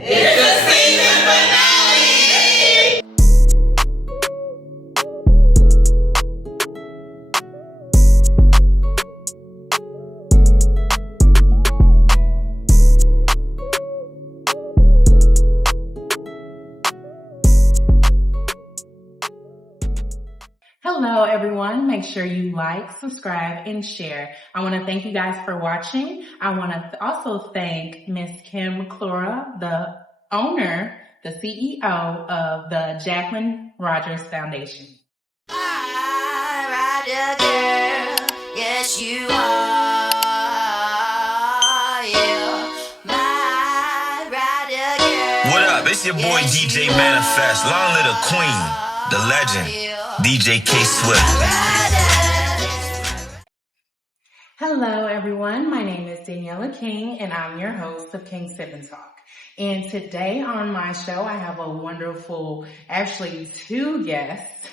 It's a season finale! Hello everyone, make sure you like, subscribe, and share. I want to thank you guys for watching. I want to also thank Miss Kim Clora, the owner, the CEO of the Jacqueline Rogers Foundation. I ride a girl, yes you are, yeah, my rider girl. What up? It's your boy DJ Manifest. Long live the queen, the legend, DJ K Swift. Hello everyone, my name is Daniela King and I'm your host of King Sip and Talk. And today on my show I have a wonderful, actually two guests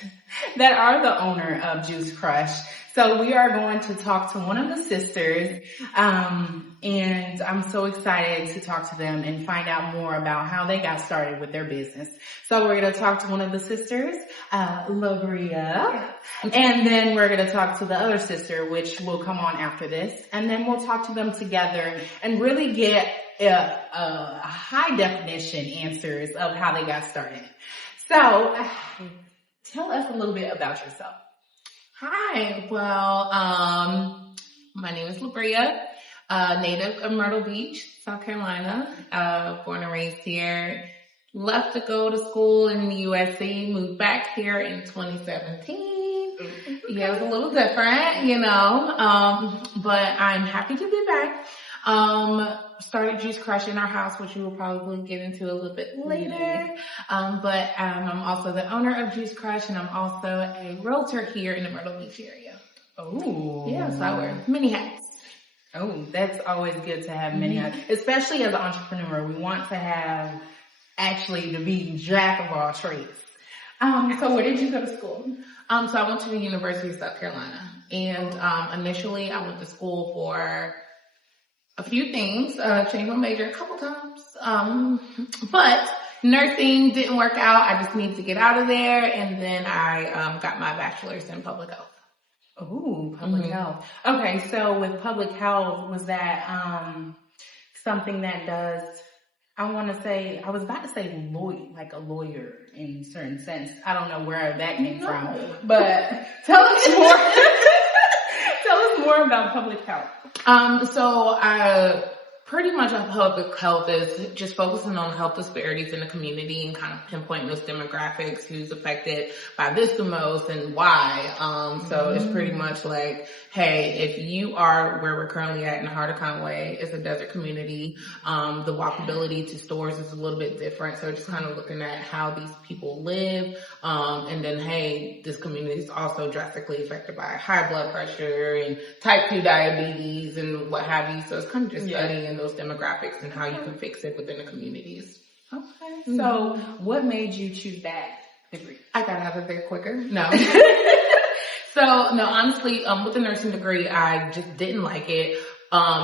that are the owner of Juice Crush. So we are going to talk to one of the sisters, and I'm so excited to talk to them and find out more about how they got started with their business. So we're going to talk to one of the sisters, Labria, and then we're going to talk to the other sister, which will come on after this, and then we'll talk to them together and really get a high definition answers of how they got started. So tell us a little bit about yourself. Hi, well, my name is Labria, native of Myrtle Beach, South Carolina, born and raised here, left to go to school in the USC, moved back here in 2017. Yeah, it was a little different, you know, but I'm happy to be back. Started Juice Crush in our house, which we will probably get into a little bit later. But I'm also the owner of Juice Crush, and I'm also a realtor here in the Myrtle Beach area. Oh, yeah, so I wear many hats. Oh, that's always good to have many hats, especially as an entrepreneur. We want to have actually to be jack of all trades. So where did you go to school? So I went to the University of South Carolina, and initially I went to school for a few things, changed my major a couple times, but nursing didn't work out. I just needed to get out of there, and then I got my bachelor's in public health. Oh, public health. Okay, so with public health, was that something that does, I was about to say lawyer, like a lawyer in a certain sense. I don't know where that came from, but tell us more. Tell us more about public health. So pretty much on public health is just focusing on health disparities in the community and kind of pinpointing those demographics, who's affected by this the most and why. So it's pretty much like, hey, if you are where we're currently at in the heart of Conway, it's a desert community. The walkability to stores is a little bit different. So just kind of looking at how these people live. And then, hey, this community is also drastically affected by high blood pressure and type 2 diabetes and what have you. So it's kind of just studying those demographics and how you can fix it within the communities. Okay. So what made you choose that degree? I got out of there quicker. No. So, no, honestly, with the nursing degree, I just didn't like it.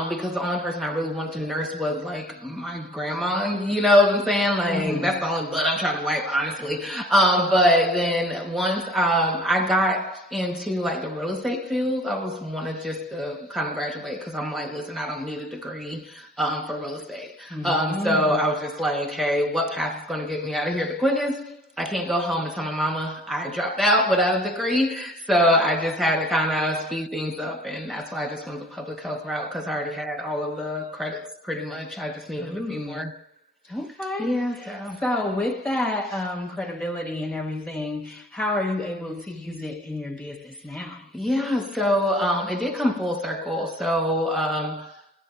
Because the only person I really wanted to nurse was like my grandma, you know what I'm saying? Like that's the only blood I'm trying to wipe, honestly. But then once, I got into like the real estate field, I was wanted just to kind of graduate because I'm like, listen, I don't need a degree, for real estate. So I was just like, hey, what path is going to get me out of here the quickest? I can't go home and tell my mama I dropped out without a degree. So I just had to kind of speed things up. And that's why I just went the public health route because I already had all of the credits pretty much. I just needed a few more. Okay. Yeah. So with that credibility and everything, how are you able to use it in your business now? Yeah. So it did come full circle. So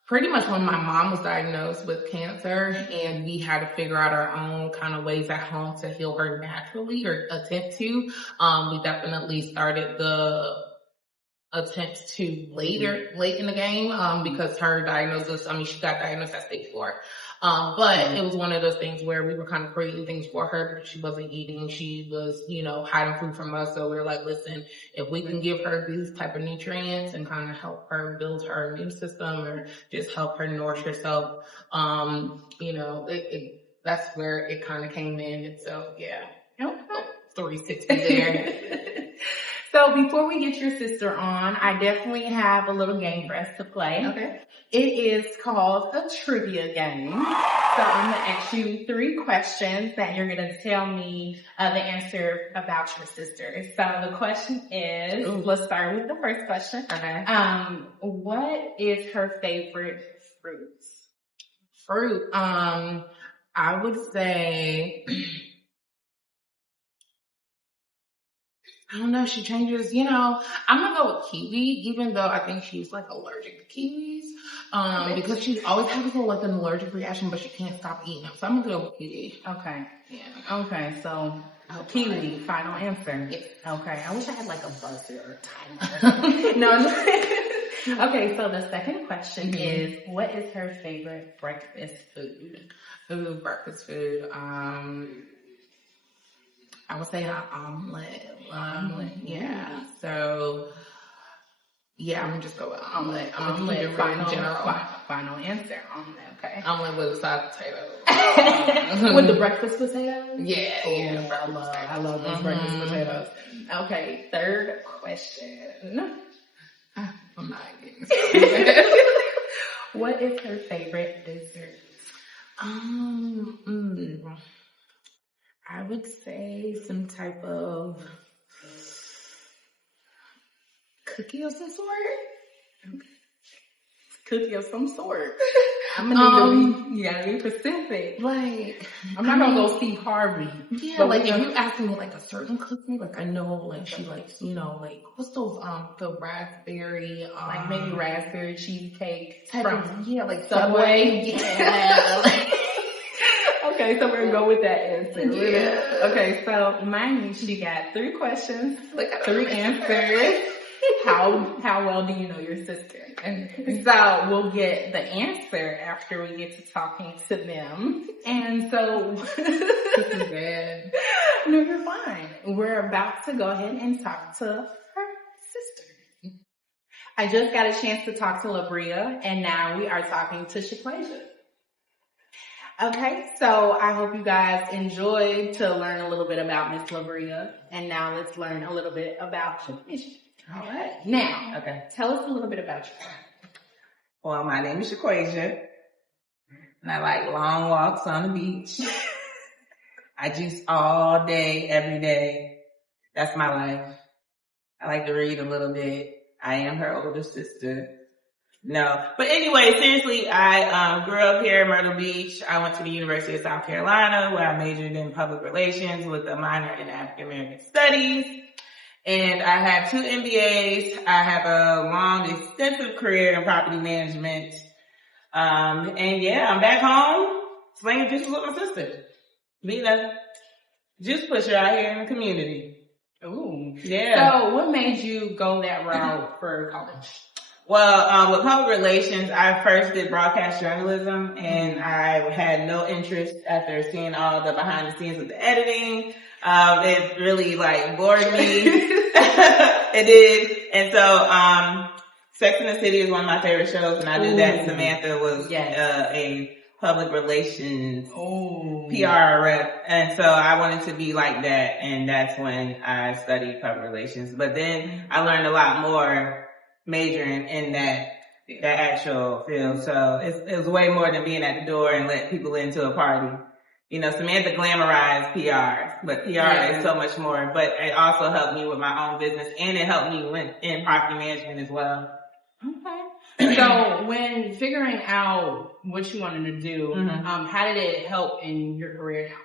pretty much when my mom was diagnosed with cancer and we had to figure out our own kind of ways at home to heal her naturally or attempt to, we definitely started the attempt to late in the game, because her diagnosis, she got diagnosed at stage 4. But it was one of those things where we were kind of creating things for her because she wasn't eating. She was, hiding food from us. So we were like, listen, if we can give her these type of nutrients and kind of help her build her immune system or just help her nourish herself, that's where it kind of came in. So yeah, Okay. 360 there. So before we get your sister on, I definitely have a little game for us to play. Okay. It is called a trivia game. So I'm going to ask you 3 questions that you're going to tell me the answer about your sister. So the question is, let's start with the first question. Okay. What is her favorite fruit? Fruit. I would say, I don't know, she changes, I'm gonna go with kiwi, even though I think she's like allergic to kiwis. Because she always has like an allergic reaction, but she can't stop eating them. So I'm gonna go with kiwi. Okay. Yeah. Okay, so kiwi, final answer. Yes. Okay, I wish I had like a buzzer or timer. No. Okay, so the second question is, what is her favorite breakfast food? Ooh, breakfast food. I would say an omelet. Yeah. So, yeah, I'm gonna just go with omelet. Omelet, final answer. Omelet, okay. Omelet with a side potato. With the breakfast potatoes? Yeah. I love those breakfast potatoes. Okay, third question. I'm not getting started. What is her favorite dessert? I would say some type of cookie of some sort. Cookie of some sort. I'm gonna need you gotta be specific. Like, I'm not gonna go see Harvey. Yeah, but like if you ask me like a certain cookie, like I know like she likes, like what's those the raspberry like maybe raspberry cheesecake type of, like Subway. Yeah. Okay, so we're gonna go with that answer. Yeah. Okay, so mind you, she got 3 questions, Like 3 answers. How well do you know your sister? So we'll get the answer after we get to talking to them. And so This is bad. No, you're fine. We're about to go ahead and talk to her sister. I just got a chance to talk to Labria, and now we are talking to Shaquasia. Okay, so I hope you guys enjoyed to learn a little bit about Miss Labria, and now let's learn a little bit about Shaquasia. All right. Now, Okay. tell us a little bit about you. Well, my name is Shaquasia, and I like long walks on the beach. I juice all day, every day. That's my life. I like to read a little bit. I am her older sister. No. But anyway, seriously, I grew up here in Myrtle Beach. I went to the University of South Carolina, where I majored in public relations with a minor in African American studies. And I have 2 MBAs. I have a long, extensive career in property management. And yeah, I'm back home slinging juices with my sister. Being a juice pusher out here in the community. Ooh. Yeah. So what made you go that route for college? Well, with public relations, I first did broadcast journalism, and I had no interest after seeing all the behind the scenes of the editing. It really bored me. It did. And so, Sex and the City is one of my favorite shows, and I knew that Samantha was a public relations PR rep. And so I wanted to be like that, and that's when I studied public relations. But then I learned a lot more majoring in that actual field. So it was way more than being at the door and let people into a party. Samantha glamorized PR, but PR is so much more. But it also helped me with my own business, and it helped me in property management as well. Okay. So when figuring out what you wanted to do, how did it help in your career now?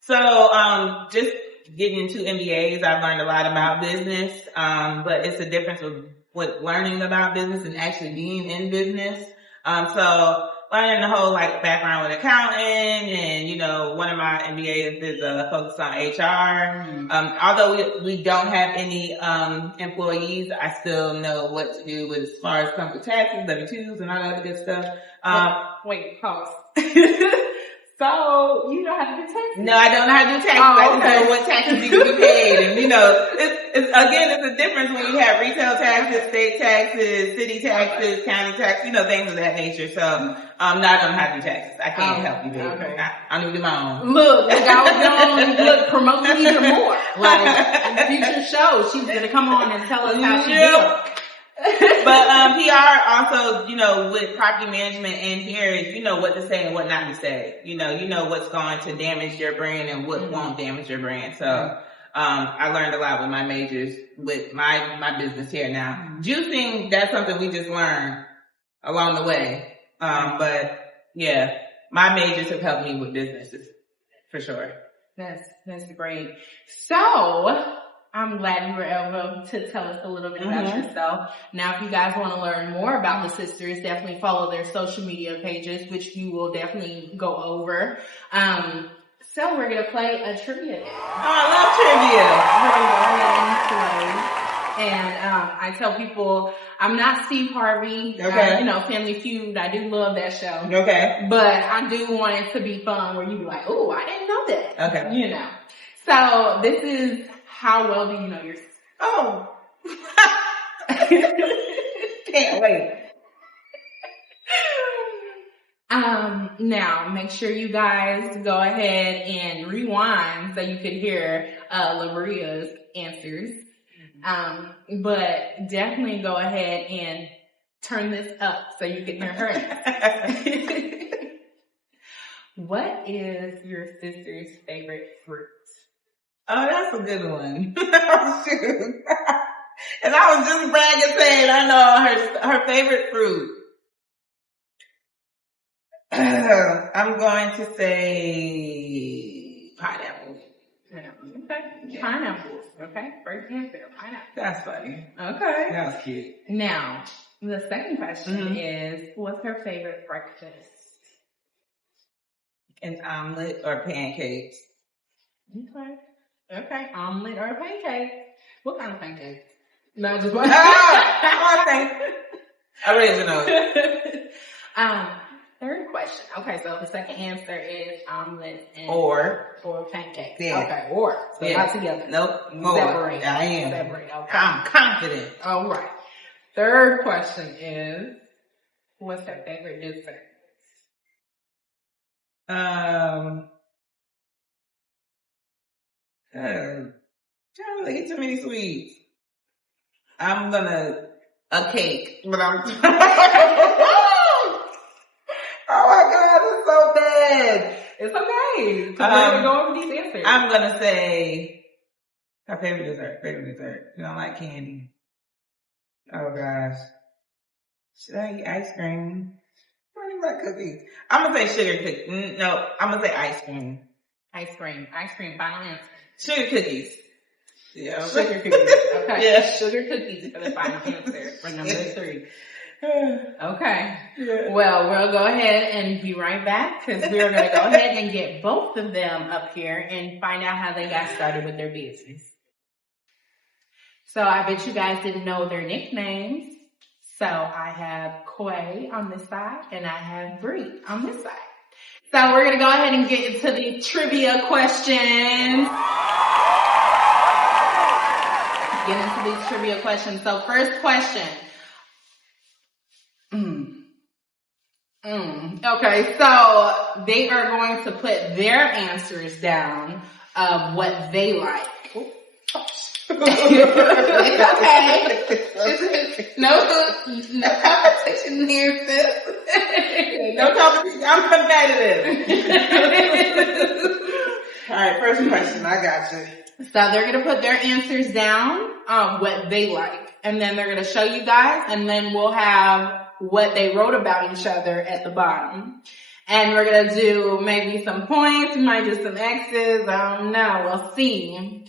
So just getting 2 MBAs, I've learned a lot about business, but it's a difference with learning about business and actually being in business. So learning the whole background with accounting, and one of my MBAs is focused on HR. Although we don't have any employees, I still know what to do as far as comes to taxes, W-2s, and all that good stuff. Wait, pause. So, you know how to do taxes? No, I don't know how to do taxes. Oh, I just okay. know what taxes need to be paid. And it's a difference when you have retail taxes, state taxes, city taxes, county taxes, things of that nature. So, no, I don't know how to do taxes. I can't help you, baby. Okay. I don't even do my own. Look, I was going to promote me even more. Like, in future shows, she's going to come on and tell us how she feels. But PR also, with property management in here is what to say and what not to say. You know what's going to damage your brand and what won't damage your brand. So I learned a lot with my majors with my business here now. Juicing, that's something we just learned along the way. But yeah, my majors have helped me with businesses for sure. That's great. So I'm glad you were able to tell us a little bit about yourself. Now, if you guys want to learn more about the sisters, definitely follow their social media pages, which you will definitely go over. So we're going to play a trivia game. Oh, I love trivia. And I tell people, I'm not Steve Harvey. Okay. Family Feud. I do love that show. Okay. But I do want it to be fun where you be like, oh, I didn't know that. Okay. So this is how well do you know yourself? Oh. Can't wait. Now make sure you guys go ahead and rewind so you could hear Labria's answers. But definitely go ahead and turn this up so you can hear her answers. What is your sister's favorite fruit? Oh, that's a good one. Oh, shoot. And I was just bragging saying I know her favorite fruit. I'm going to say pineapple. Okay. Pineapples. Okay. First answer. Pineapple. That's funny. Okay. That was cute. Now, the second question is, what's her favorite breakfast? An omelet or pancakes. Okay. Omelet or pancake? What kind of pancake? No, just one. Original. Third question. Okay, so the second answer is omelet and or pancake. Yeah. Okay, or. So not together. Nope. More. Separate. I am. Separate. Okay. I'm confident. All right. Third question is, what's her favorite dessert? Can't really eat too many sweets. I'm gonna a cake, but I'm. Oh my God, it's so bad. It's okay. Because we're gonna go over these answers. I'm gonna say her favorite dessert. You don't like candy. Oh gosh. Should I eat ice cream? I don't even like cookies. I'm gonna say sugar cookies. No, I'm gonna say ice cream. Ice cream. Final answer. Sugar cookies. Yeah. Sugar cookies. Okay. Yeah. Sugar cookies for the final answer for number 3. Okay. Yeah. Well, we'll go ahead and be right back because we're going to go ahead and get both of them up here and find out how they got started with their business. So I bet you guys didn't know their nicknames. So I have Koi on this side and I have Bree on this side. So we're going to go ahead and get into the trivia questions. So first question. Okay, so they are going to put their answers down of what they like. Okay. No competition here, sis. No competition. I'm competitive. All right, first question. I got you. So they're going to put their answers down on what they like. And then they're going to show you guys. And then we'll have what they wrote about each other at the bottom. And we're going to do maybe some points. We might do some X's. I don't know. We'll see.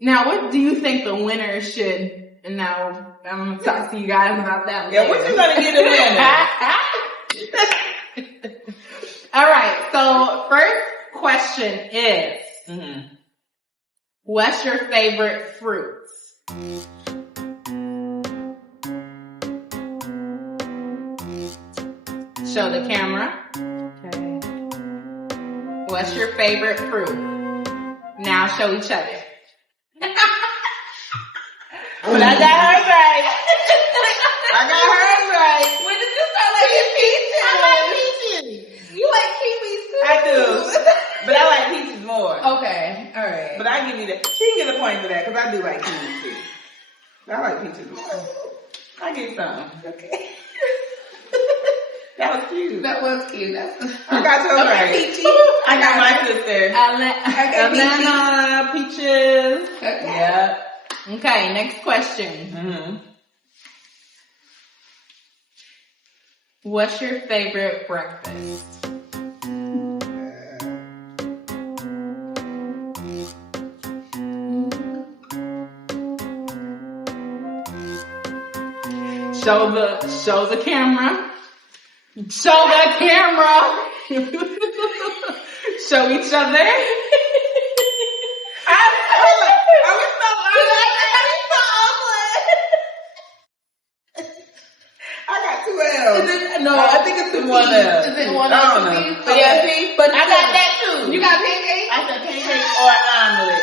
Now, what do you think the winner should... Now, I'm going to talk to you guys about that later. Yeah, what you going to get a winner? All right. So first question is... What's your favorite fruits? Show the camera. Okay. What's your favorite fruit? Now show each other. But I got hers right. I got hers right. When did you start liking peaches? I like peaches. You like kiwis too? I do. But I like peaches more. Okay, alright. But I give you that. She can get a point for that because I do like peaches too. I like peaches more. I get some. Okay. That was cute. That was cute. That's I got yours right. Peachy. I got my sister. Banana, peaches. Okay. Yeah. Okay, next question. Mm-hmm. What's your favorite breakfast? Show the camera. Show the camera. Show each other. I got 2 L's. No, I think it's the one L. Is it one I L? don't know. But yeah, see, but I got that too. You got pancakes? I said pancakes or omelet.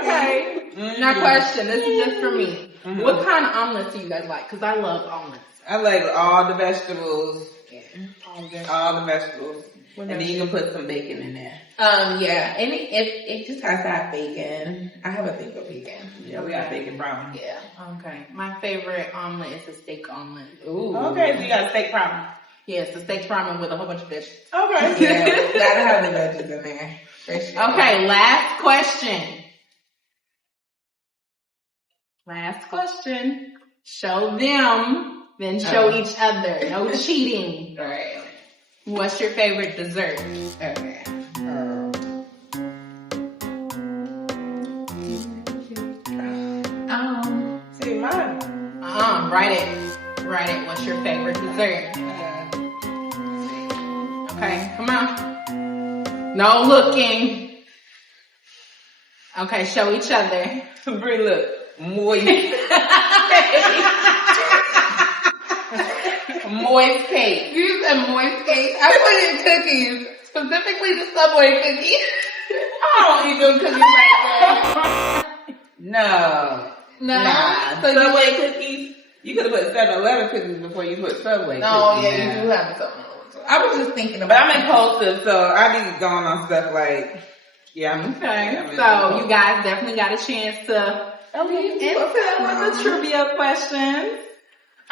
Okay. Mm-hmm. Now question, this is just for me. Mm-hmm. What kind of omelets do you guys like? Because I love omelets. I like all the vegetables. Yeah. All the vegetables. And then you can put some bacon in there. Yeah. And it just has to have bacon. I have a thing for bacon. Yeah, we got bacon problem. Yeah. Okay. My favorite omelet is a steak omelet. Ooh. Okay, so you got a steak problem. Yeah, it's a steak ramen with a whole bunch of veggies. Okay. Yeah, gotta have the veggies in there. Okay, last question. Last question. Show them, then show each other. No cheating. All right. What's your favorite dessert? Okay. See mine. Write it. Write it. What's your favorite dessert? Okay, come on. No looking. Okay, show each other. Brie, look. Moist. Moist cake. You said moist cake. I put in cookies, specifically the Subway cookies. I don't eat them cookies like that. No. Nah. So Subway cookies? You could have put 7-Eleven cookies before you put Subway cookies. Oh yeah, you do have something. I was just thinking But about. I'm impulsive, so I be going on stuff like, yeah. Okay, so you guys definitely got a chance to into the trivia questions.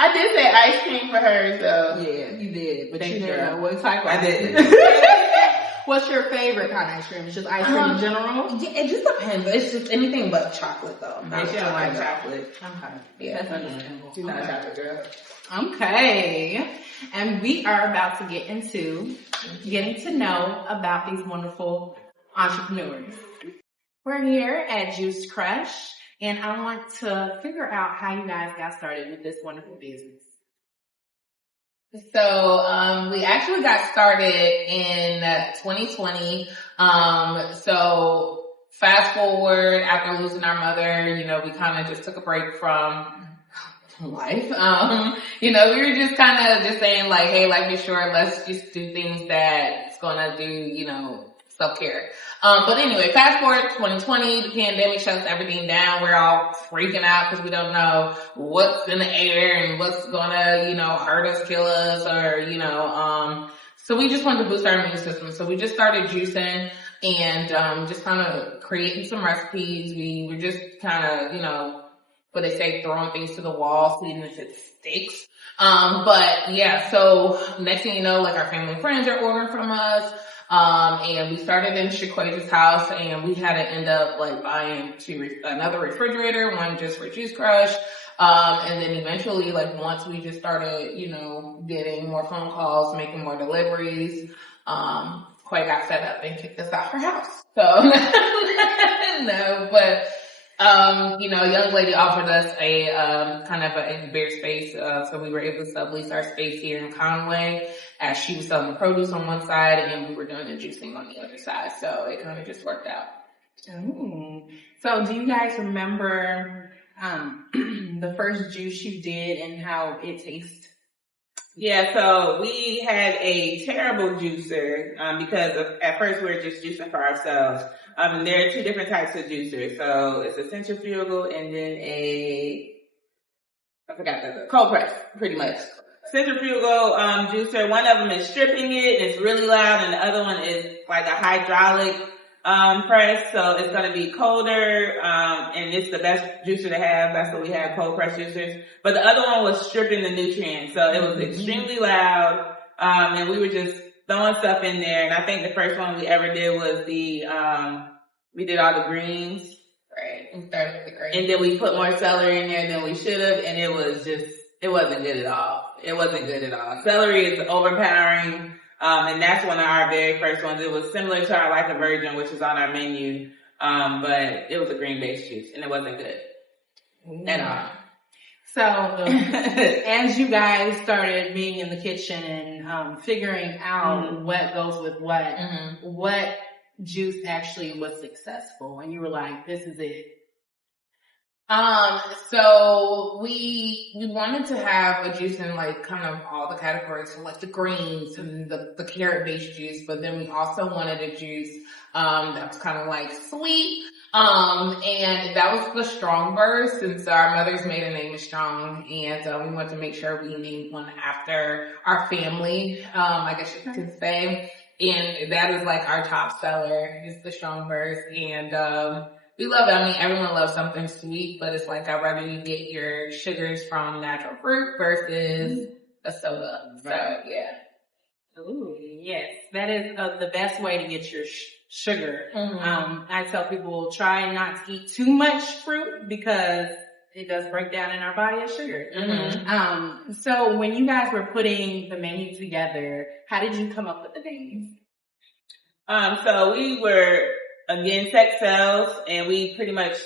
I did say ice cream for her, so. Yeah, you did, but Thank you you. didn't know what type of I ice didn't. cream. What's your favorite kind of ice cream? It's just ice cream in general? Yeah, it just depends. It's just anything but chocolate though. She don't like chocolate. Okay. Yeah. That's understandable. She's not a chocolate girl. Okay. And we are about to get into getting to know about these wonderful entrepreneurs. We're here at Juice Crush, and I want to figure out how you guys got started with this wonderful business. So, we actually got started in 2020. So fast forward after losing our mother, we kind of just took a break from life. We were just kind of just saying like, hey, life is short. Let's just do things that's gonna do, self-care. But anyway, fast forward to 2020, the pandemic shuts everything down. We're all freaking out because we don't know what's in the air and what's gonna, hurt us, kill us, or, so we just wanted to boost our immune system. So we just started juicing and, just kind of creating some recipes. We were just kind of, what they say, throwing things to the wall, seeing if it sticks. But yeah, so next thing you know, like our family and friends are ordering from us. And we started in Shaquasia's house and we had to end up like buying another refrigerator, one just for Juice Crush. And then eventually like once we just started, getting more phone calls, making more deliveries, Quay got fed up and kicked us out her house. So, no, but, a young lady offered us a, kind of a bare space, so we were able to sublease our space here in Conway as she was selling the produce on one side and we were doing the juicing on the other side. So it kind of just worked out. Ooh. So do you guys remember, the first juice you did and how it tastes? Yeah, so we had a terrible juicer because at first we were just juicing for ourselves. And there are two different types of juicers. So it's a centrifugal and then I forgot the cold press, pretty much. Centrifugal juicer, one of them is stripping it, it's really loud, and the other one is like a hydraulic press, so it's going to be colder, and it's the best juicer to have. That's what we have, cold press juicers. But the other one was stripping the nutrients, so it was extremely loud, and we were just throwing stuff in there. And I think the first one we ever did was we did all the greens. Right. We started with the greens. And then we put more celery in there than we should have, and it wasn't good at all. It wasn't good at all. Celery is overpowering. And that's one of our very first ones. It was similar to our Like a Virgin, which is on our menu. But it was a green-based juice, and it wasn't good at all. So, as you guys started being in the kitchen and figuring out what goes with what juice actually was successful, and you were like, "This is it." So we wanted to have a juice in like kind of all the categories, so like the greens and the carrot based juice, but then we also wanted a juice, that was kind of like sweet. And that was the Strong Burst, since our mother's maiden name is Strong, and we wanted to make sure we named one after our family, I guess you could say. And that is like our top seller, is the Strong Burst. And we love it. I mean, everyone loves something sweet, but it's like I'd rather you get your sugars from natural fruit versus a soda. Right. So, yeah. Ooh, yes. That is the best way to get your sugar. I tell people try not to eat too much fruit because it does break down in our body as sugar. So when you guys were putting the menu together, how did you come up with the names? So we were, again, sex sells, and we pretty much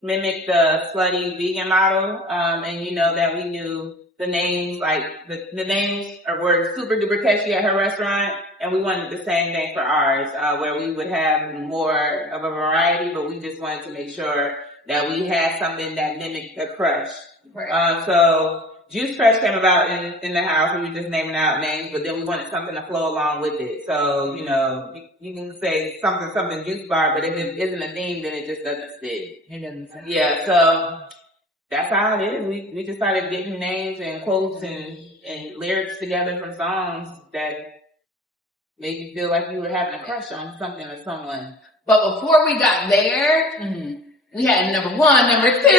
mimicked the slutty vegan model. And you know that we knew the names, like the names were super duper catchy at her restaurant, and we wanted the same thing for ours, where we would have more of a variety, but we just wanted to make sure that we had something that mimicked the crush. Right. So Juice Crush came about in the house. We were just naming out names, but then we wanted something to flow along with it. So, you know, you can say something juice bar, but if it isn't a theme, then it just doesn't fit. It doesn't sound Yeah, so that's how it is. We just started getting names and quotes and lyrics together from songs that made you feel like you were having a crush on something or someone. But before we got there, we had number 1, number 2, number 3.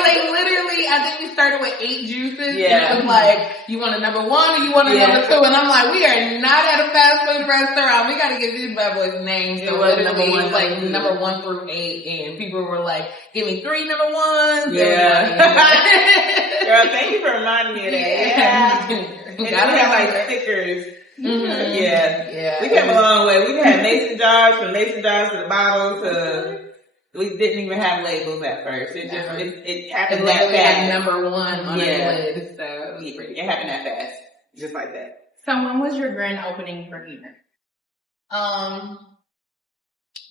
Like literally, I think we started with 8 juices. Yeah. And it was like, you want a number 1 or you want a number 2? And I'm like, we are not at a fast food restaurant. We got to get these bad boys names. So was number number 1, like number 1 through 8, and people were like, give me 3 number 1s. Yeah. Girl, thank you for reminding me of that. Yeah. And then we have like stickers. Yeah. We came a long way. We had mason jars, from mason jars to the bottle to, we didn't even have labels at first. It just, it happened that fast. Number 1 on the lid. So it happened that fast. Just like that. So when was your grand opening for here?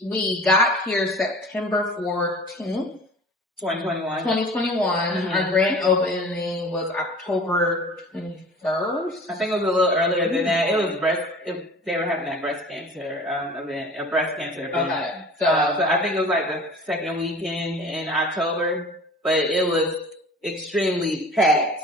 We got here September 14th. 2021. Our grand opening was October 21st. I think it was a little earlier than that. It was they were having that breast cancer event, a breast cancer event. Okay. So I think it was like the second weekend in October, but it was extremely packed.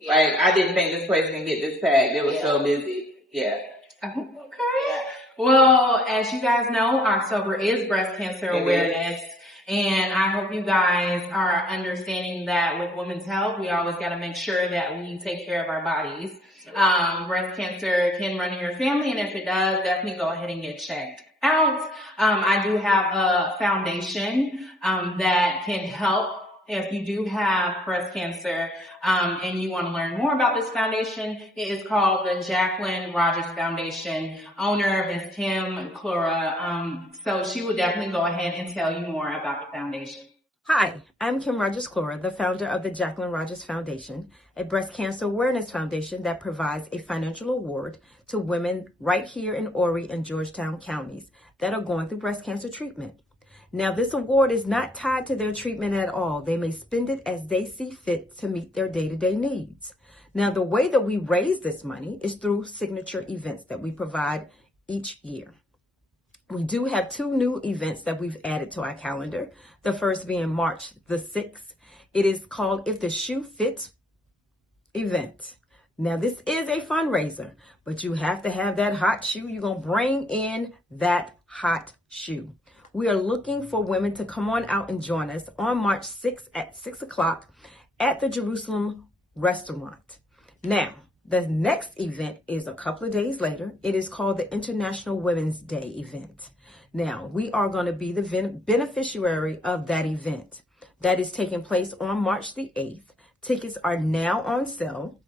Yeah. Like I didn't think this place can get this packed. It was so busy. Yeah. Okay. Well, as you guys know, October is Breast Cancer Awareness. And I hope you guys are understanding that with women's health, we always got to make sure that we take care of our bodies. Breast cancer can run in your family, and if it does, definitely go ahead and get checked out. I do have a foundation that can help if you do have breast cancer and you want to learn more about this foundation. It is called the Jacqueline Rogers Foundation. Owner is Kim Clora. So she will definitely go ahead and tell you more about the foundation. Hi, I'm Kim Rogers Clora, the founder of the Jacqueline Rogers Foundation, a breast cancer awareness foundation that provides a financial award to women right here in Horry and Georgetown counties that are going through breast cancer treatment. Now, this award is not tied to their treatment at all. They may spend it as they see fit to meet their day-to-day needs. Now, the way that we raise this money is through signature events that we provide each year. We do have 2 new events that we've added to our calendar. The first being March the 6th. It is called If the Shoe Fits event. Now, this is a fundraiser, but you have to have that hot shoe. You're going to bring in that hot shoe. We are looking for women to come on out and join us on March 6th at 6 o'clock at the Jerusalem restaurant. Now, the next event is a couple of days later. It is called the International Women's Day event. Now, we are going to be the beneficiary of that event. That is taking place on March the 8th. Tickets are now on sale.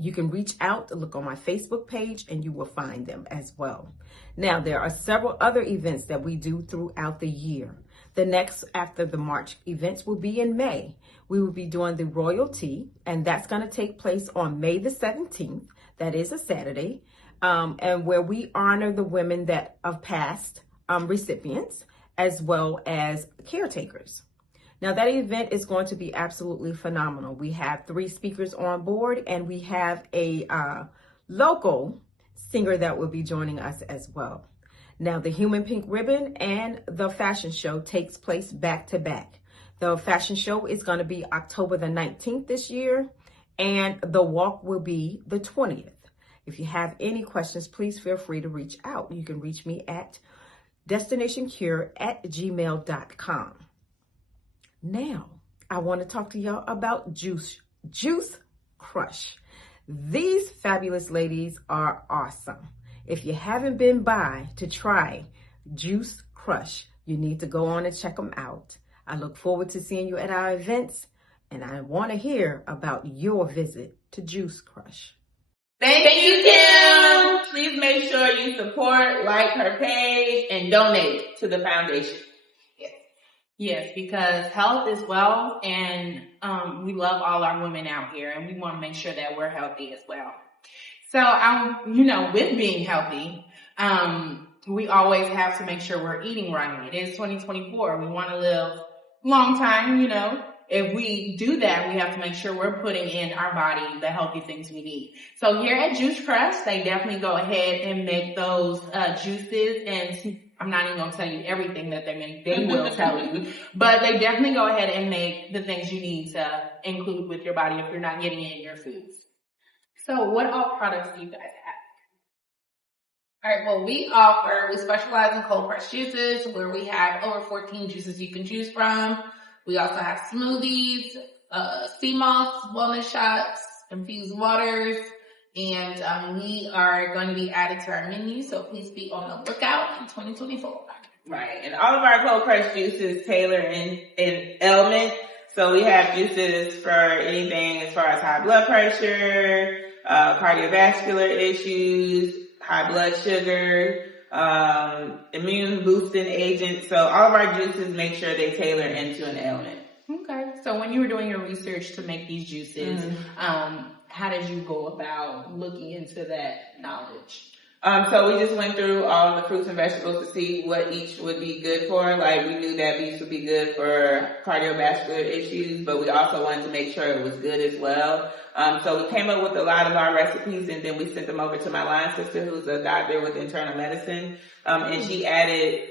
You can reach out, look on my Facebook page, and you will find them as well. Now, there are several other events that we do throughout the year. The next after the March events will be in May. We will be doing the royalty, and that's going to take place on May the 17th. That is a Saturday, and where we honor the women that of past recipients as well as caretakers. Now, that event is going to be absolutely phenomenal. We have 3 speakers on board, and we have a local singer that will be joining us as well. Now, the Human Pink Ribbon and the fashion show takes place back to back. The fashion show is going to be October the 19th this year, and the walk will be the 20th. If you have any questions, please feel free to reach out. You can reach me at destinationcure@gmail.com. Now, I want to talk to y'all about Juice Crush. These fabulous ladies are awesome. If you haven't been by to try Juice Crush, you need to go on and check them out. I look forward to seeing you at our events, and I want to hear about your visit to Juice Crush. Thank you, Kim. Please make sure you support, like her page, and donate to the foundation. Yes, because health is wealth, and we love all our women out here, and we want to make sure that we're healthy as well. So, with being healthy, we always have to make sure we're eating right. It is 2024. We want to live a long time, If we do that, we have to make sure we're putting in our body the healthy things we need. So here at Juice Crush, they definitely go ahead and make those juices, and I'm not even going to tell you everything that they make. They will tell you. But they definitely go ahead and make the things you need to include with your body if you're not getting it in your foods. So what all products do you guys have? All right, well, we specialize in cold pressed juices where we have over 14 juices you can choose from. We also have smoothies, sea moss, wellness shots, infused waters, and we are going to be added to our menu, so please be on the lookout in 2024. Right, and all of our cold pressed juices tailor in ailment. So we have juices for anything as far as high blood pressure, cardiovascular issues, high blood sugar, immune boosting agents. So all of our juices make sure they tailor into an ailment. Okay. So when you were doing your research to make these juices, how did you go about looking into that knowledge? So we just went through all the fruits and vegetables to see what each would be good for. Like, we knew that beets would be good for cardiovascular issues, but we also wanted to make sure it was good as well. So we came up with a lot of our recipes, and then we sent them over to my line sister, who's a doctor with internal medicine. And she added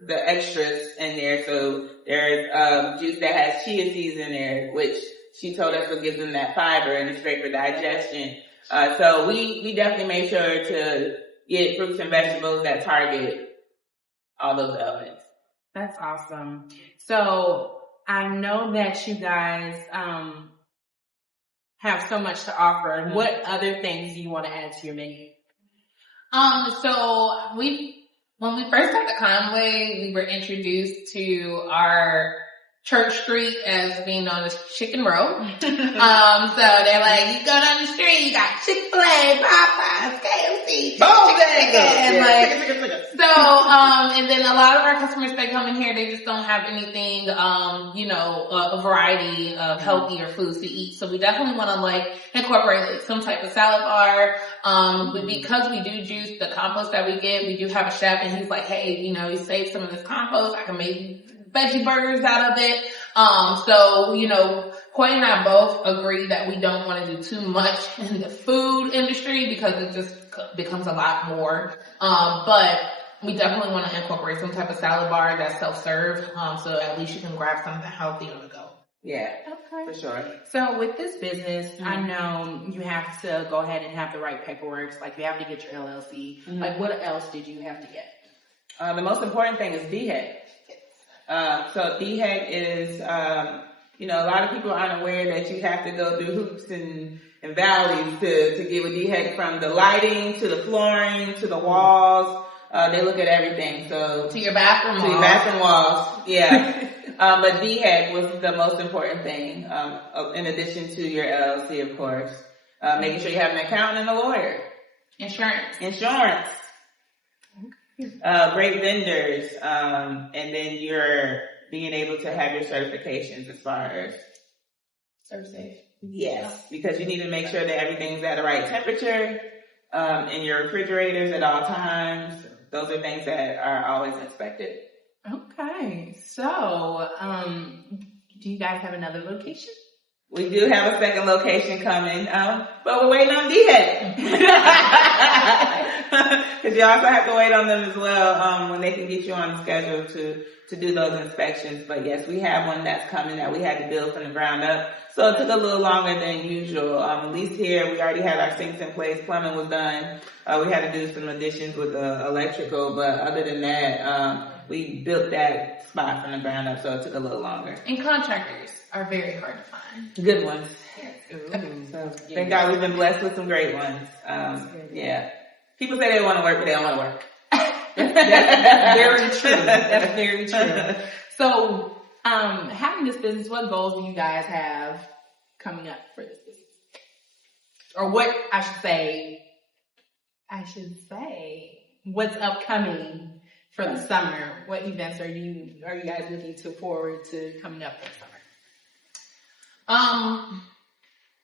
the extras in there. So there's juice that has chia seeds in there, which she told us would give them that fiber, and it's great for digestion. So we definitely made sure to get fruits and vegetables that target all those elements. That's awesome. So I know that you guys have so much to offer. What other things do you want to add to your menu? So when we first got to Conway, we were introduced to our Church Street as being known as Chicken Row. So they're like, you go down the street, you got Chick-fil-A, Popeyes, KFC, and then a lot of our customers that come in here, they just don't have anything, a variety of healthier foods to eat. So we definitely want to incorporate some type of salad bar. But because we do juice the compost that we get, we do have a chef, and he's like, hey, you save some of this compost, I can make veggie burgers out of it. Coy and I both agree that we don't want to do too much in the food industry because it just becomes a lot more. But we definitely want to incorporate some type of salad bar that's self-serve, so at least you can grab something healthy on the go. Yeah, Okay. for sure. So with this business, I know you have to go ahead and have the right paperwork. Like you have to get your LLC. Like what else did you have to get? The most important thing is DHEC. So DHEC is, a lot of people aren't aware that you have to go through hoops and valleys to get with DHEC, from the lighting to the flooring to the walls. They look at everything. So To your bathroom to your bathroom walls. Yeah. But DHEC was the most important thing, in addition to your LLC, of course. Making sure you have an accountant and a lawyer. Insurance. Great vendors, and then you're being able to have your certifications as far as ServSafe. Yes, because you need to make sure that everything's at the right temperature, in your refrigerators at all times. Those are things that are always inspected. Okay. So, do you guys have another location? We do have a second location coming, but we're waiting on DHEC. Because you also have to wait on them as well, when they can get you on the schedule to do those inspections. But yes, we have one that's coming that we had to build from the ground up. So it took a little longer than usual. At least here, we already had our sinks in place. Plumbing was done. We had to do some additions with the electrical, but other than that, we built that spot from the ground up, so it took a little longer. And contractors are very hard to find. Good ones. So Yeah. thank God we've been blessed with some great ones. Yeah. People say they want to work, but they don't want to work. That's very true. That's very true. So, having this business, what goals do you guys have coming up for this business? Or what I should say, what's upcoming for the summer? What events are you guys looking forward to coming up this summer?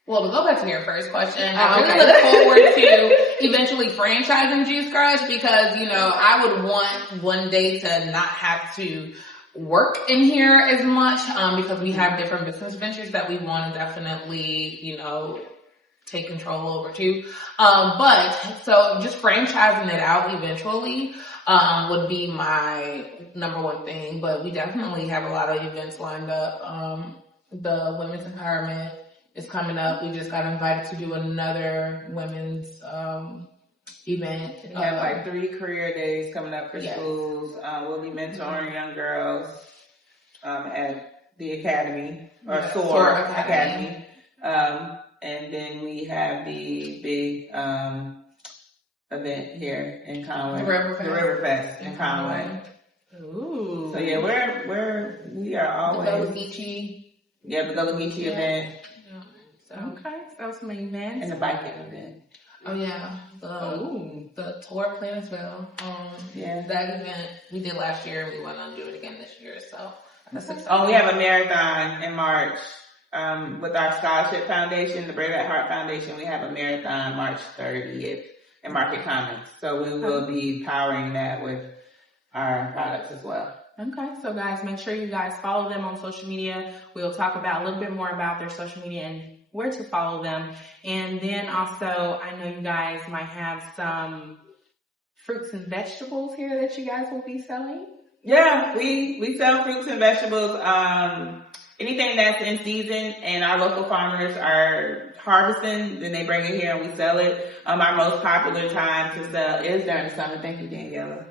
Well, to go back to your first question, I really look forward to eventually franchising Juice Garage because, I would want one day to not have to work in here as much, because we have different business ventures that we want to definitely, take control over too. But so just franchising it out eventually, would be my number one thing, but we definitely have a lot of events lined up. The women's empowerment is coming up. We just got invited to do another women's event. We have like 3 career days coming up for schools. We'll be mentoring young girls at the academy, or SOAR Academy. And then we have the big event here in Conway. The River Fest in Conway. Ooh. So yeah, we are always. The Gullah-Geechee event. Okay, so some events. And the biking event. Oh yeah, the tour Planesville. That event we did last year, and we want to do it again this year. So that's exciting. We have a marathon in March with our scholarship foundation, the Brave at Heart Foundation. We have a marathon March 30th in Market Commons. So we will be powering that with our products as well. Okay, so guys, make sure you guys follow them on social media. We'll talk about a little bit more about their social media and where to follow them. And then also, I know you guys might have some fruits and vegetables here that you guys will be selling. Yeah, we sell fruits and vegetables. Anything that's in season and our local farmers are harvesting, then they bring it here and we sell it. Our most popular time to sell is during the summer. Thank you, Daniela.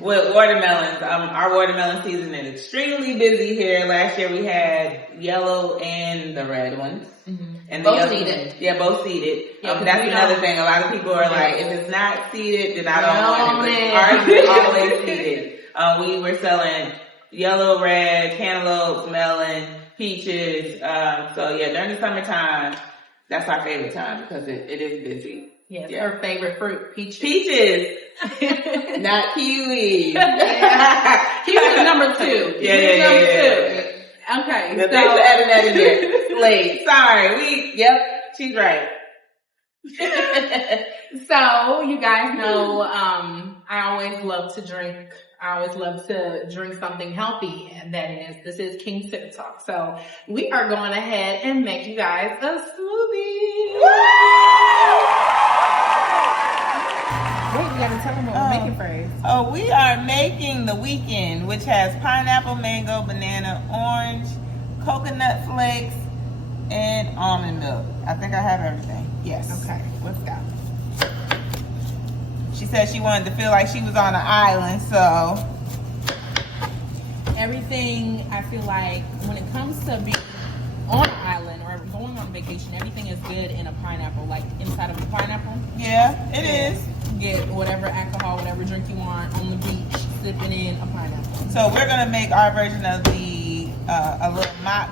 With watermelons. Our watermelon season is extremely busy here. Last year we had yellow and the red ones. Mm-hmm. And both seeded. Yeah, both seeded. Yeah, that's another thing. A lot of people are like, if it's not seeded, then I don't want it. Ours is always seeded. We were selling yellow, red, cantaloupes, melon, peaches. So yeah, during the summertime, that's our favorite time because it is busy. Yes, her favorite fruit, peaches. Peaches, not kiwis. Kiwis number 2. Yeah. Okay. Thanks for adding that in there. Late. Sorry. She's right. So you guys know, I always love to drink. I always love to drink something healthy, and this is King Sip Talk. So we are going ahead and make you guys a smoothie. Wait, we gotta tell them what we're making first. Oh, we are making the weekend, which has pineapple, mango, banana, orange, coconut flakes, and almond milk. I think I have everything. Yes. Okay, let's go. She said she wanted to feel like she was on an island, so. Everything, I feel like, when it comes to being on an island or going on vacation, everything is good in a pineapple, like inside of a pineapple. Yeah, it is. Get whatever alcohol, whatever drink you want on the beach, sipping in a pineapple. So we're gonna make our version of the a little mock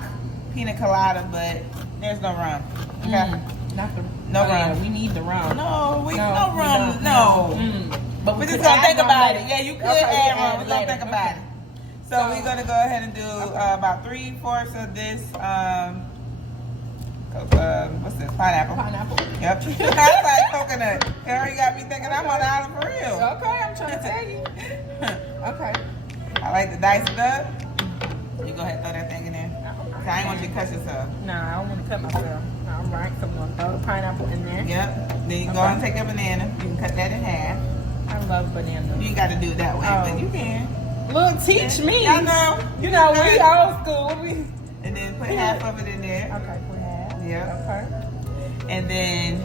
pina colada, but there's no rum. Okay. Not the No rum. Yeah, we need the rum. No, no we rum. don't. No. But We're we just could gonna add think rum about later. it. Yeah, you could Okay, add we rum. add We're it gonna later. think about it. So we're gonna go ahead and do about 3/4 of this. What's this? Pineapple. Pineapple. Yep. That's like coconut. You already got me thinking I'm on the island for real. Okay, I'm trying to tell you. Okay. I like to dice it up. You go ahead and throw that thing in there. I ain't want you to cut yourself. Nah, I don't want to cut myself. All right, so I'm going to throw the pineapple in there. Yep. Then you go and take a banana. You can cut that in half. I love bananas. You got to do it that way, but you can. Look, teach me. I know. You know, we old school. And then put half of it in there. Okay, put half. Yep. Okay. And then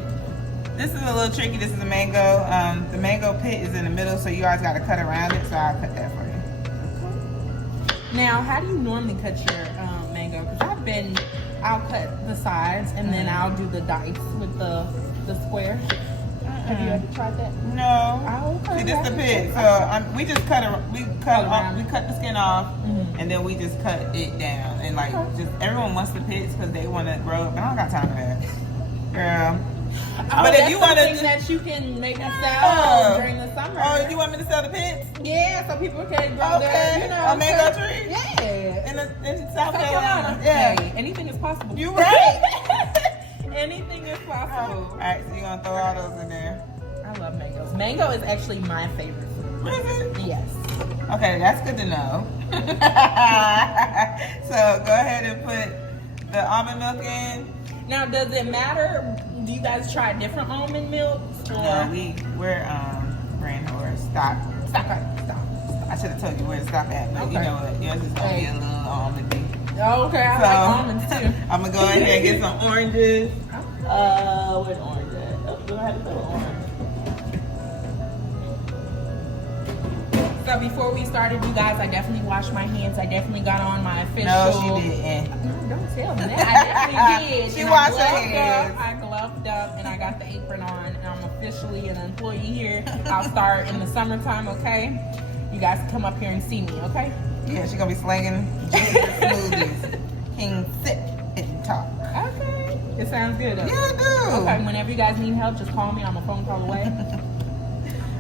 this is a little tricky. This is a mango. The mango pit is in the middle, so you always got to cut around it. So I'll cut that for you. Now, how do you normally cut your mango? Because I'll cut the sides and then I'll do the dice with the square. Have you ever tried that? No. Oh, okay. See, this is the pit. So we just cut the skin off, and then we just cut it down. And like, just everyone wants the pits because they want to grow up. But I don't got time for that, girl. But if you want to, that you can make a sell during the summer. Oh, you want me to sell the pits? Yeah, so people can grow their, you know, a mango tree. Yeah, In South Carolina. Yeah, hey, anything is possible. You right. Anything is possible. All right, so you're gonna throw all those in there. I love mangoes. Mango is actually my favorite fruit. Is it? Yes. Okay, that's good to know. So go ahead and put the almond milk in. Now, does it matter? Do you guys try different almond milks? Or? No, we're brand whores. Stop. I should have told you where to stop at, but you know what? Yours is gonna be a little almondy. Okay, I like almonds too. I'm gonna go ahead and get some oranges. Where's orange at? Oh, do I have to put orange? So before we started, you guys, I definitely washed my hands. I definitely got on my official. No, she didn't. No, don't tell me that. I definitely did. She washed her hands. I gloved up and I got the apron on, and I'm officially an employee here. I'll start in the summertime, okay? You guys can come up here and see me, okay? Yeah, she's gonna be slanging ginger smoothies. King Sip and Talk. Okay. It sounds good, though. Yeah, it do. Okay, whenever you guys need help, just call me. I'm a phone call away.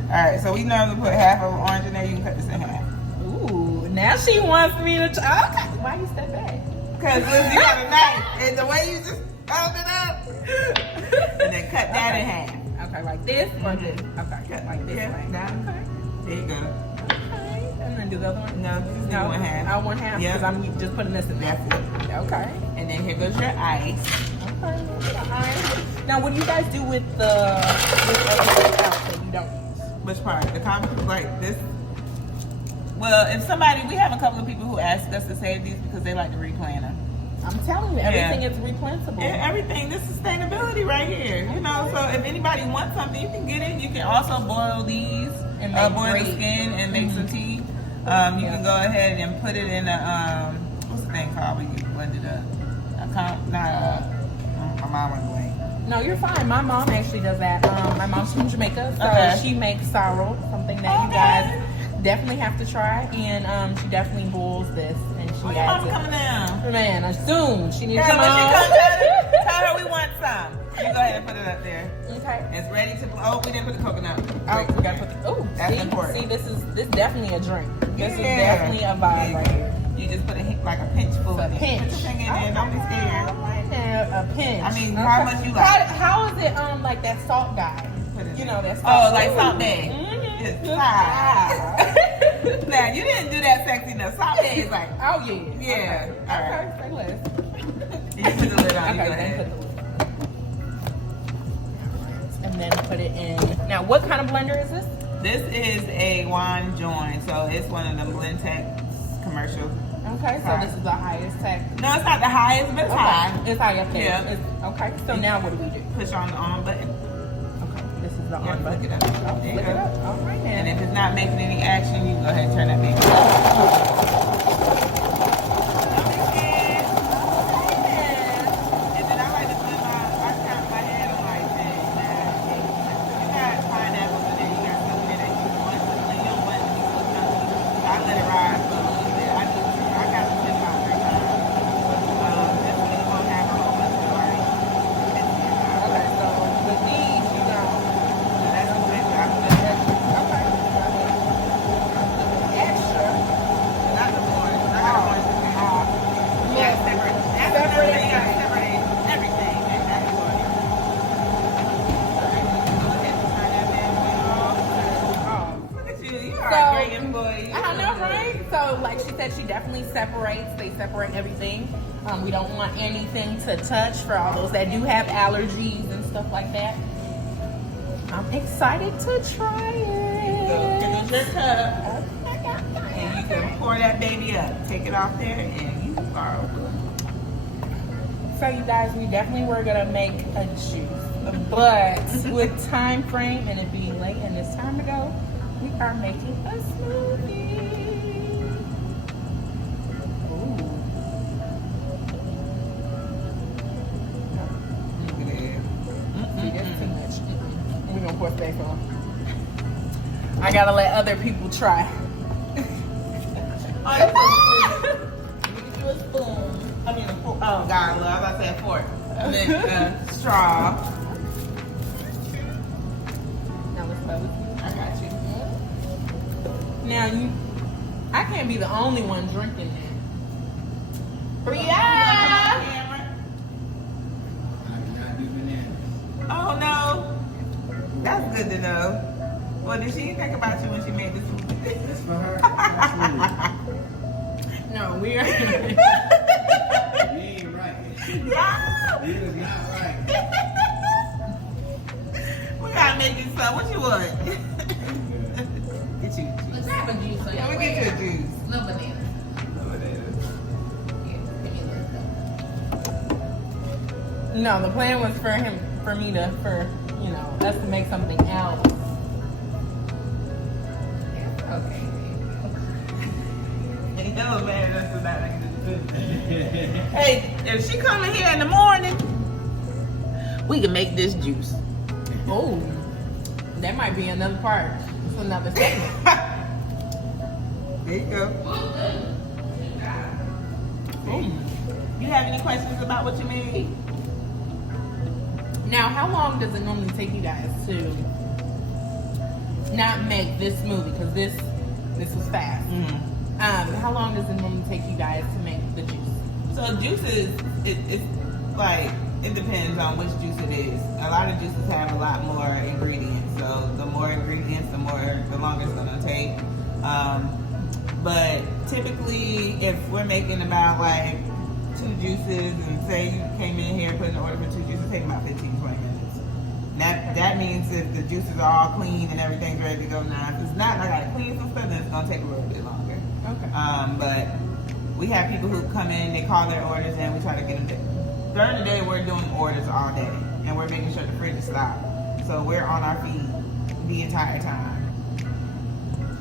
Alright, so we normally put half of orange in there. You can cut this in half. Ooh, now she wants me to try. Okay. Why you step back? Because you got a knife. And the way you just hold it up. And then cut that in half. Okay, like this or this? Okay, like this. Yeah, way. down. Okay. There you go. Okay. And then do the other one? No, just do one half. I want half because I'm just putting this in there. That's it. Okay. And then here goes your ice. Okay. Now, what do you guys do with the other stuff that you don't use? Which part? The comments like this. Well, if somebody, we have a couple of people who ask us to save these because they like to replant them. I'm telling you, everything is replantable. Everything. This is sustainability right here. You know, so if anybody wants something, you can get it. You can also boil these and boil the skin and make some tea. You can go ahead and put it in a what's the thing called when you blend it up? My mom went away. No, you're fine. My mom actually does that. My mom's from Jamaica, so she makes sorrel, something that you guys definitely have to try. And she definitely boils this, and she adds it. Coming down. Man, soon she needs Yeah, some. when she comes, tell her we want some. You go ahead and put it up there. Okay. It's ready to. Oh, we didn't put the coconut. Oh, we gotta put the. Oh, that's important. See, this is definitely a drink. This is definitely a vibe right here. You just put like a pinch full. A pinch. Put your finger in there. Don't be scared. A pinch. I mean, how much you like? How is it like that salt guy? You know that salt. Oh, like salt bay. just sigh. Now, you didn't do that sexy enough. Saute is like, Oh yeah. yeah. Okay. All right. Okay. Say less. You put the lid on. You go Okay. Then ahead. put the lid. And then put it in. Now, what kind of blender is this? This is a wine joint, so it's one of them Blendtex commercials. Okay. So this is the highest tech. No, it's not the highest, but it's high. It's high up there. Yeah. Okay. So now what do we do? Push on the on button. Okay. This is the Yeah, on flick button. it up. Oh, There you flick go. it up. All right, And then. if it's not making any action, you go ahead and turn that baby off. And then I like to put I tap my head on like this. You got pineapples in there, you got something in there that you want to lean, you don't want it to be so chunky. So I let it rise for a little bit. I got to spend about 3 times. This way you won't have a whole bunch of like. Okay. So with these, you know. So that's the way I put it. Okay. Extra. Not the orange. I got orange in there. You gotta separate. That's another thing. You gotta separate everything. That's what it is. Alright, go ahead and turn that bad boy off. Look at you. You are a great employee. I know, right? So, like she said, she definitely separates. They separate everything. We don't want anything to touch for all those that do have allergies and stuff like that. I'm excited to try So, it. here's your cup. And you can pour that baby up. Take it off there and you are good. So, you guys, we definitely were gonna make a juice, but with time frame and it being late and it's time to go, we are making a smoothie. Ooh. Look at that. See, that's too much. We're gonna pour space on. I gotta let other people try. Oh, you can do a spoon. I mean, a fork. Oh, God, love. I was about to say a fork. And then straw. Now let's play with you. I got you. Now I can't be the only one drinking that. Bria! Oh, no. That's good to know. Well, did she think about you when she made this smoothie? That's for her. No, we are. You ain't right. Yeah. You is not right. We gotta make this stuff. What you want? Get you. Let's grab a juice. So Yeah, we get you a juice. No banana. No, the plan was for me to, us to make something else. Okay. No, man, that's not making this good. Hey, if she coming here in the morning, we can make this juice. Oh, that might be another part. It's another segment. There you go. You have any questions about what you made? Now, how long does it normally take you guys to not make this smoothie? Because this was fast. How long does it normally take you guys to make the juice? So juices, it's like, it depends on which juice it is. A lot of juices have a lot more ingredients. So the more ingredients, the longer it's gonna take. But typically, if we're making about like 2 juices, and say you came in here and put an order for 2 juices, take about 15, 20 minutes. That means if the juices are all clean and everything's ready to go now. If it's not, I gotta clean some stuff, then it's gonna take a little bit longer. Okay. But we have people who come in, they call their orders, and we try to get them. During the day, we're doing orders all day, and we're making sure the fridge is stocked. So we're on our feet the entire time.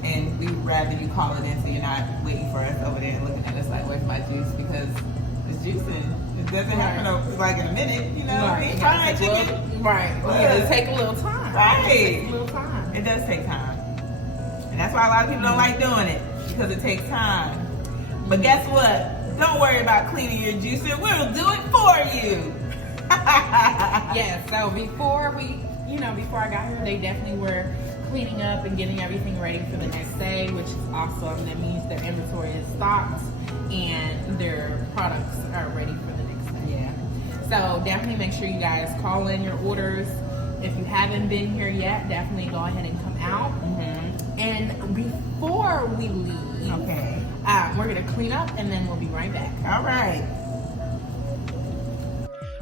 And we'd rather you call it in so you're not waiting for us over there and looking at us like, where's my juice? Because it's juicing. It doesn't happen like in a minute, you know? Right. It's fine, chicken. Right. Yeah, it take a little time. Right. It takes a little time. It does take time. And that's why a lot of people don't like doing it, because it takes time. But guess what? Don't worry about cleaning your juice, and we'll do it for you. Yeah, so before I got here, they definitely were cleaning up and getting everything ready for the next day, which is awesome. That means their inventory is stocked and their products are ready for the next day. Yeah. So definitely make sure you guys call in your orders. If you haven't been here yet, definitely go ahead and come out. before we leave, Okay. we're gonna clean up and then we'll be right back. All right.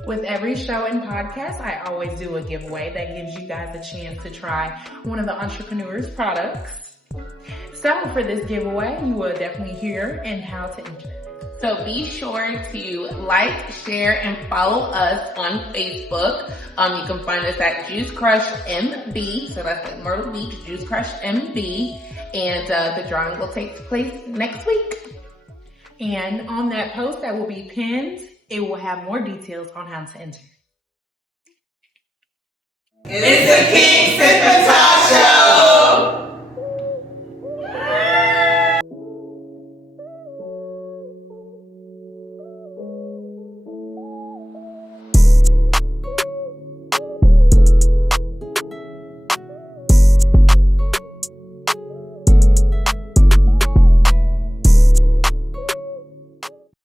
With every show and podcast, I always do a giveaway that gives you guys a chance to try one of the entrepreneur's products. So for this giveaway, you will definitely hear and how to enter. So be sure to like, share, and follow us on Facebook. You can find us at Juice Crush MB. So that's like Myrtle Beach, Juice Crush MB. And the drawing will take place next week. And on that post that will be pinned, it will have more details on how to enter. It's the King Sip and Talk Show.